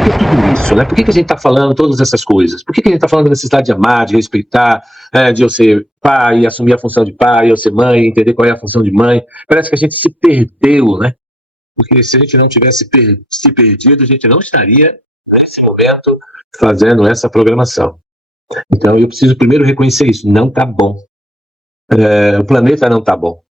por que tudo isso, né? Por que a gente está falando todas essas coisas? Por que a gente está falando da necessidade de amar, de respeitar, de eu ser pai, assumir a função de pai, eu ser mãe, entender qual é a função de mãe? Parece que a gente se perdeu, né? Porque se a gente não tivesse se perdido, a gente não estaria, nesse momento, fazendo essa programação. Então, eu preciso primeiro reconhecer isso. Não está bom. O planeta não está bom.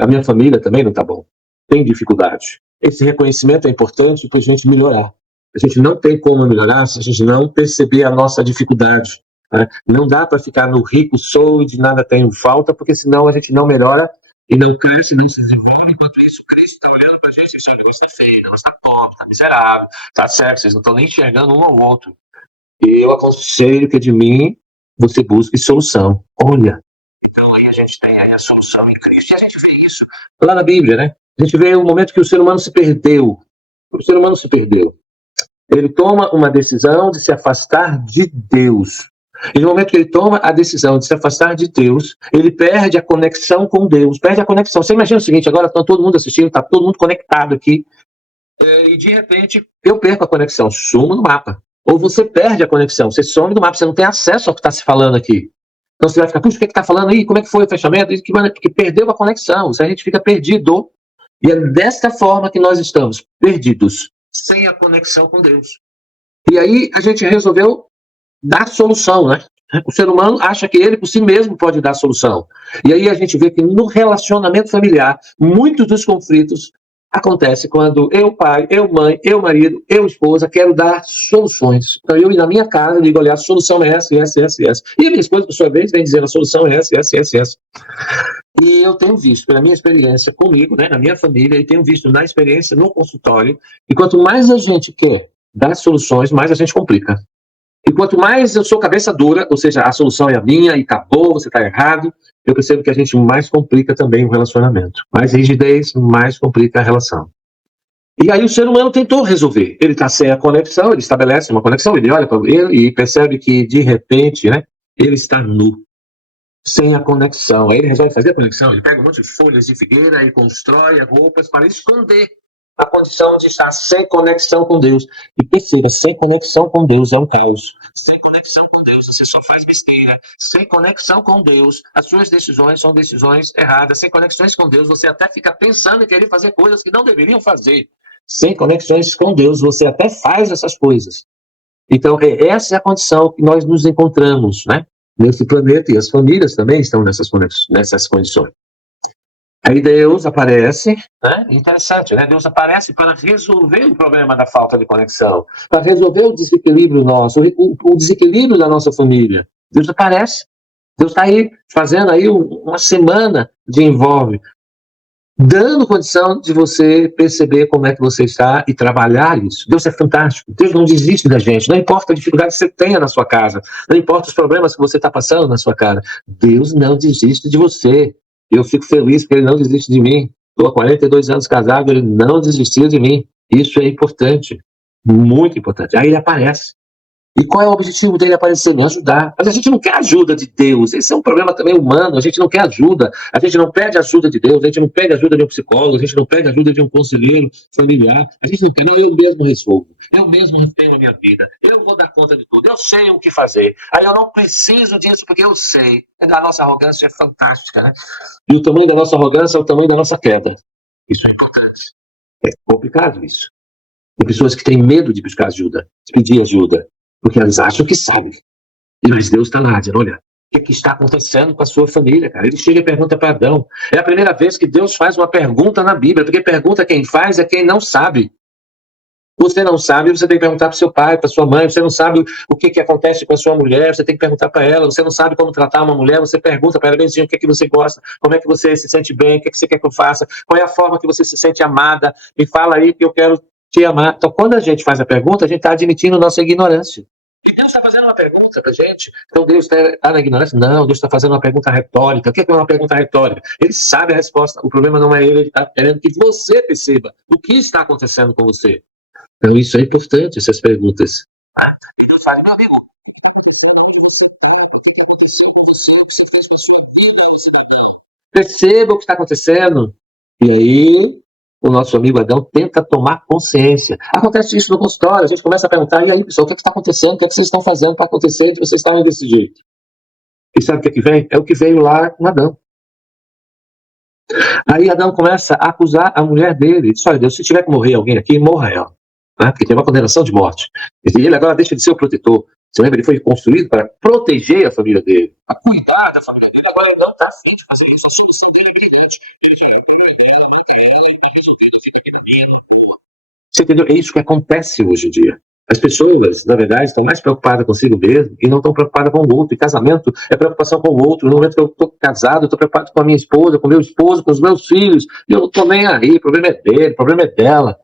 A minha família também não está bom. Tem dificuldade. Esse reconhecimento é importante para a gente melhorar. A gente não tem como melhorar se a gente não perceber a nossa dificuldade. Né? Não dá para ficar no rico sou e de nada tenho falta, porque senão a gente não melhora e não cresce, não se desenvolve. Enquanto isso, Cristo está olhando para a gente e diz: olha, você está feio, você está pobre, está miserável, está certo, vocês não estão nem enxergando um ao outro. E eu aconselho que de mim você busque solução. Olha, então aí a gente tem aí a solução em Cristo. E a gente vê isso lá na Bíblia, né? A gente vê o momento que o ser humano se perdeu. O ser humano se perdeu. Ele toma uma decisão de se afastar de Deus. E no momento que ele toma a decisão de se afastar de Deus, ele perde a conexão com Deus, perde a conexão. Você imagina o seguinte, agora está todo mundo assistindo, está todo mundo conectado aqui, e de repente eu perco a conexão, sumo no mapa. Ou você perde a conexão, você some do mapa, você não tem acesso ao que está se falando aqui. Então você vai ficar, puxa, o que está falando aí? Como é que foi o fechamento? Que perdeu a conexão, a gente fica perdido. E é desta forma que nós estamos, perdidos, sem a conexão com Deus. E aí a gente resolveu dar solução, né? O ser humano acha que ele por si mesmo pode dar solução. E aí a gente vê que no relacionamento familiar, muitos dos conflitos acontecem quando eu pai, eu mãe, eu marido, eu esposa, quero dar soluções. Então eu na minha casa digo, olha, a solução é essa, essa, essa, essa. E a minha esposa, por sua vez, vem dizendo, a solução é essa, essa, essa, essa. E eu tenho visto, pela minha experiência comigo, né, na minha família, e tenho visto na experiência no consultório, que quanto mais a gente quer dar soluções, mais a gente complica. E quanto mais eu sou cabeça dura, ou seja, a solução é a minha e acabou, você está errado, eu percebo que a gente mais complica também o relacionamento. Mais rigidez, mais complica a relação. E aí o ser humano tentou resolver. Ele está sem a conexão, ele estabelece uma conexão, ele olha para ele e percebe que, de repente, né, ele está nu, sem a conexão. Aí ele resolve fazer a conexão, ele pega um monte de folhas de figueira e constrói roupas para esconder a condição de estar sem conexão com Deus. E perceba, sem conexão com Deus é um caos. Sem conexão com Deus, você só faz besteira. Sem conexão com Deus, as suas decisões são decisões erradas. Sem conexões com Deus, você até fica pensando em querer fazer coisas que não deveriam fazer. Sem conexões com Deus, você até faz essas coisas. Então, essa é a condição que nós nos encontramos, né? Nesse planeta, e as famílias também estão nessas condições. Aí Deus aparece, né? Interessante, né? Deus aparece para resolver o problema da falta de conexão, para resolver o desequilíbrio nosso, o desequilíbrio da nossa família. Deus aparece. Deus está aí fazendo aí uma semana de envolve, dando condição de você perceber como é que você está e trabalhar isso. Deus é fantástico. Deus não desiste da gente. Não importa a dificuldade que você tenha na sua casa, não importa os problemas que você está passando na sua casa. Deus não desiste de você. Eu fico feliz porque ele não desiste de mim. Estou há 42 anos casado, ele não desistiu de mim. Isso é importante, muito importante. Aí ele aparece. E qual é o objetivo dele aparecer? Nos ajudar. Mas a gente não quer ajuda de Deus. Esse é um problema também humano. A gente não quer ajuda. A gente não pede ajuda de Deus. A gente não pede ajuda de um psicólogo. A gente não pede ajuda de um conselheiro familiar. A gente não quer. Não, eu mesmo resolvo. Eu mesmo tenho a minha vida. Eu vou dar conta de tudo. Eu sei o que fazer. Aí eu não preciso disso porque eu sei. A nossa arrogância é fantástica, né? E o tamanho da nossa arrogância é o tamanho da nossa queda. Isso é importante. É complicado isso. Tem pessoas que têm medo de buscar ajuda, de pedir ajuda. Porque elas acham que sabem. Mas Deus está lá, dizendo, olha, o que está acontecendo com a sua família, cara? Ele chega e pergunta para Adão. É a primeira vez que Deus faz uma pergunta na Bíblia, porque pergunta quem faz é quem não sabe. Você não sabe, você tem que perguntar para o seu pai, para sua mãe. Você não sabe o que acontece com a sua mulher, você tem que perguntar para ela. Você não sabe como tratar uma mulher, você pergunta para ela, Benzinho, o que você gosta, como é que você se sente bem, o que você quer que eu faça, qual é a forma que você se sente amada, me fala aí que eu quero te amar. Então, quando a gente faz a pergunta, a gente está admitindo nossa ignorância. E Deus está fazendo uma pergunta para a gente. Então Deus está na ignorância? Não, Deus está fazendo uma pergunta retórica. O que é uma pergunta retórica? Ele sabe a resposta. O problema não é ele está querendo que você perceba o que está acontecendo com você. Então isso é importante, essas perguntas. E Deus fala, meu amigo, perceba o que está acontecendo. E aí o nosso amigo Adão tenta tomar consciência. Acontece isso no consultório, a gente começa a perguntar, e aí, pessoal, o que está acontecendo? O que vocês estão fazendo para acontecer de vocês estarem desse jeito? E sabe o que vem? É o que veio lá com Adão. Aí Adão começa a acusar a mulher dele. Diz, olha, Deus, se tiver que morrer alguém aqui, morra ela. Né? Porque tem uma condenação de morte. E ele agora deixa de ser o protetor. Você lembra? Ele foi construído para proteger a família dele, a cuidar da família dele. Agora ele não está afim de fazer isso. A solução dele é brilhante. Ele fala, você entendeu? É isso que acontece hoje em dia. As pessoas, na verdade, estão mais preocupadas consigo mesmo e não estão preocupadas com o outro. E casamento é preocupação com o outro. No momento que eu estou casado, eu estou preocupado com a minha esposa, com o meu esposo, com os meus filhos. E eu não estou nem aí. O problema é dele, o problema é dela.